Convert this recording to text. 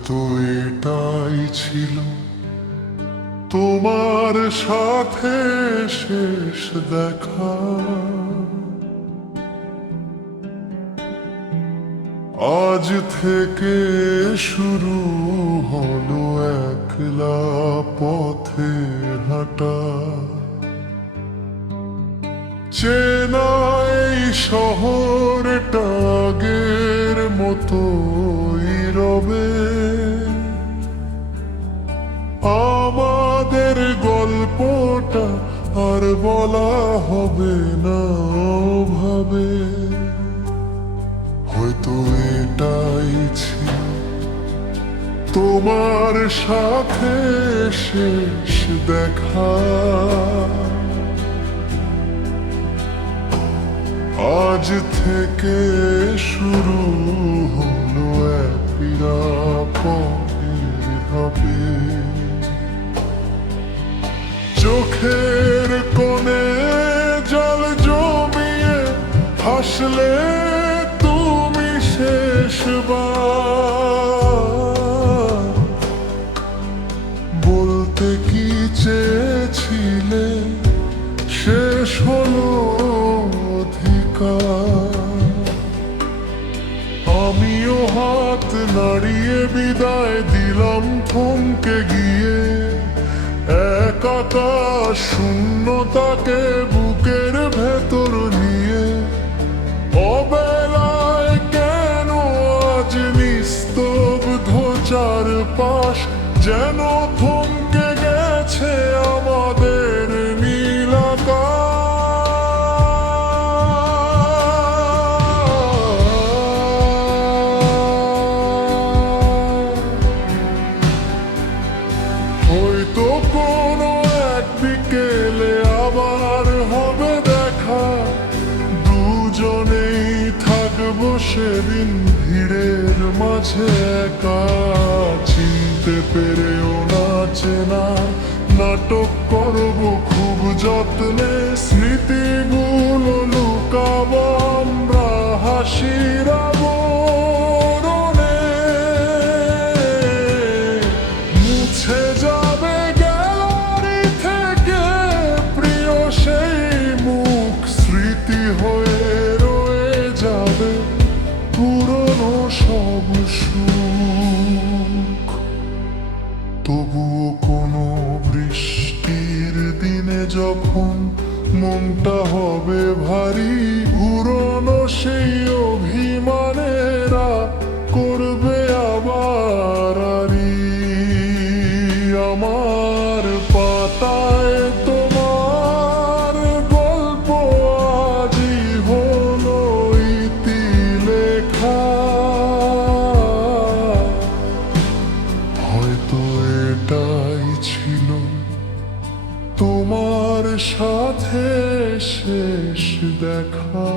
হয়তো এটাই ছিল তোমার সাথে শেষ দেখা। আজ থেকে শুরু হলো একলা পথে হাঁটা। চেনা এই শহরটা আগের মতোই রবে। আমাদের গল্পটা আর বলা হবে না ভাবে। হয়তো এটাই ছিল তোমার সাথে শেষ দেখা। আজ থেকে শুরু হলো একলা পথের ধাপে। চোখের কোণে জল জমিয়ে হাসলে তুমি শেষবার। বলতে কি চেয়েছিলে শেষ হলো অধিকার। আমিও হাত নাড়িয়ে বিদায় দিলাম থমকে গিয়ে। এক আকাশ শূন্যতাকে বুকের ভেতর নিয়ে। অবেলায় কেন আজ নিস্তব্ধ চারপাশ, যেন থমকে গেছে আমাদের নীল আকাশ। হয়তো কোনো এক বিকেলে আবার হবে দেখা। দুজনেই থাকবো সেদিন ভিড়ের মাঝে একা। চিনতে পেরেও না চেনা নাটক করবো খুব যত্নে। স্মৃতিগুলো লুকাবো আমরা হাসির আবরণে। মুছে যাবে গ্যালারি থেকে প্রিয় সেই মুখ। স্মৃতি হয়ে রয়ে যাবে পুরনো সব সুখ। তবুও কোনো বৃষ্টির দিনে যখন মনটা হবে ভারী, পুরনো সেই অভিমানেরা করবে আবার আরি। আমার পাতায় তোমার গল্প আজই হলো ইতি লেখা। হয়তো এটাই ছিল তোমার সাথে শেষ দেখা।